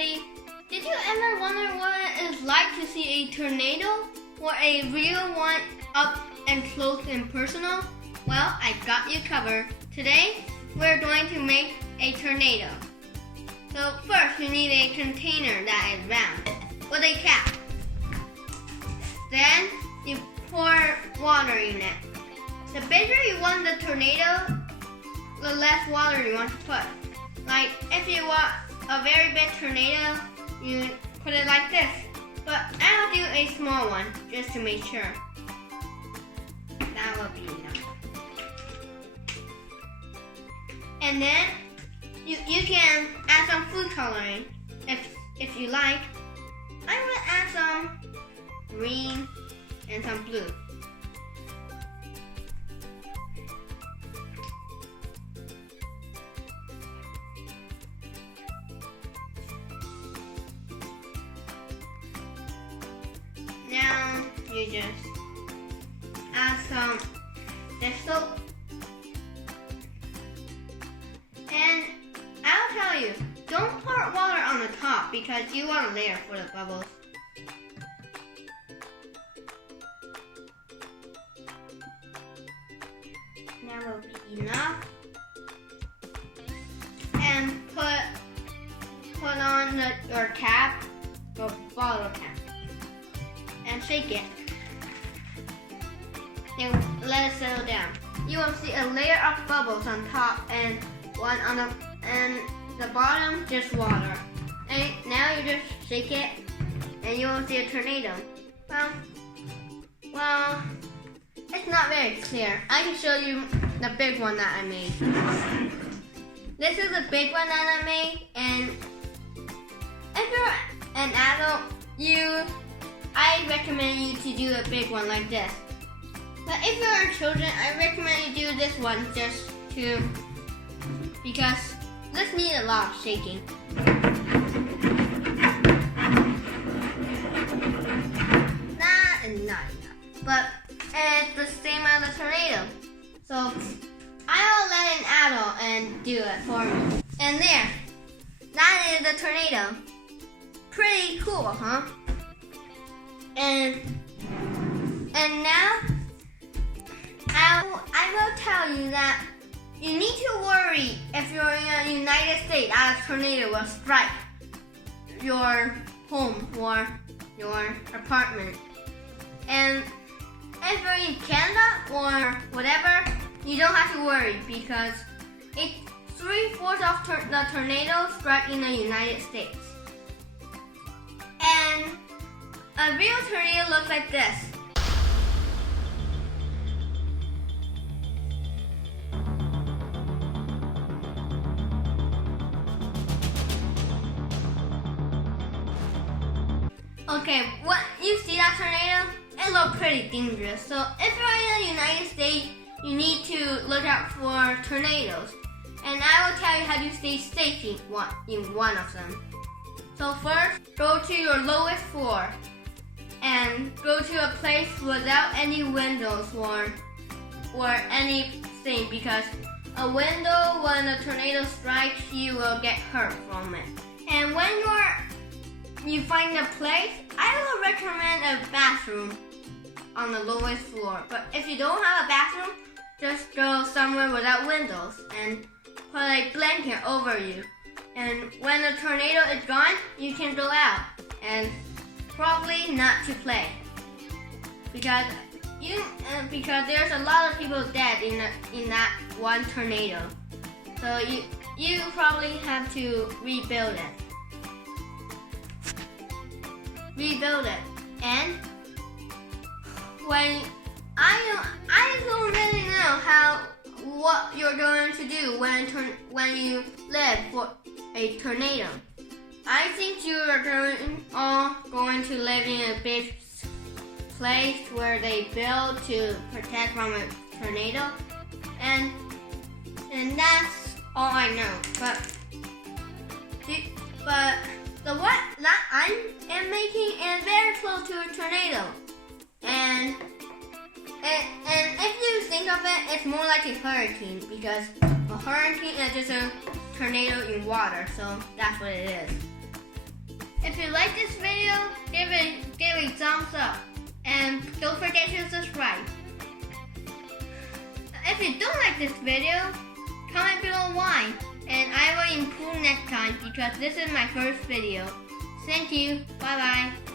everybody! Did you ever wonder what it is like to see a tornado or a real one up and close and personal? Well, I got you covered. Today, we're going to make a tornado. So first, you need a container that is round with a cap. Then, you pour water in it. The bigger you want the tornado, the less water you want to put. Like, if you want a very big tornado, you put it like this. But I'll do a small one, just to make sure. That will be enough. And then, you can add some food coloring, if you like. I will add some green and some blue. Now you just add some dish soap, and I'll tell you, don't pour water on the top because you want a layer for the bubbles. That will be enough. And put on your cap, your bottle cap, and shake it. And let it settle down. You will see a layer of bubbles on top and one on the bottom, just water. And now you just shake it, and you will see a tornado. Well, it's not very clear. I can show you the big one that I made. This is the big one that I made, and if you're an adult, I recommend you to do a big one like this. But if you're children, I recommend you do this one because this needs a lot of shaking. Not enough, but it's the same as a tornado. So I'll let an adult and do it for me. And there, that is the tornado. Pretty cool, huh? And now I will tell you that you need to worry if you're in the United States and a tornado will strike your home or your apartment. And if you're in Canada or whatever, you don't have to worry because 3/4 of the tornadoes strike in the United States. And a real tornado looks like this. Okay, what you see that tornado? It looks pretty dangerous. So if you're in the United States, you need to look out for tornadoes. And I will tell you how to stay safe in one of them. So first, go to your lowest floor and go to a place without any windows or anything, because a window, when a tornado strikes, you will get hurt from it. And when you find a place, I will recommend a bathroom on the lowest floor. But if you don't have a bathroom, just go somewhere without windows and put a blanket over you. And when the tornado is gone, you can go out and probably not to play because there's a lot of people dead in that one tornado. So you probably have to rebuild it. And when I don't really know what you're going to do when you live for a tornado. I think you are all going to live in a big place where they build to protect from a tornado, and that's all I know. But the what that I am making is very close to a tornado, and if you think of it, it's more like a hurricane because a hurricane is just a tornado in water, so that's what it is. you like this video, give it a thumbs up. And don't forget to subscribe. If you don't like this video, comment below why. And I will improve next time because this is my first video. Thank you. Bye bye.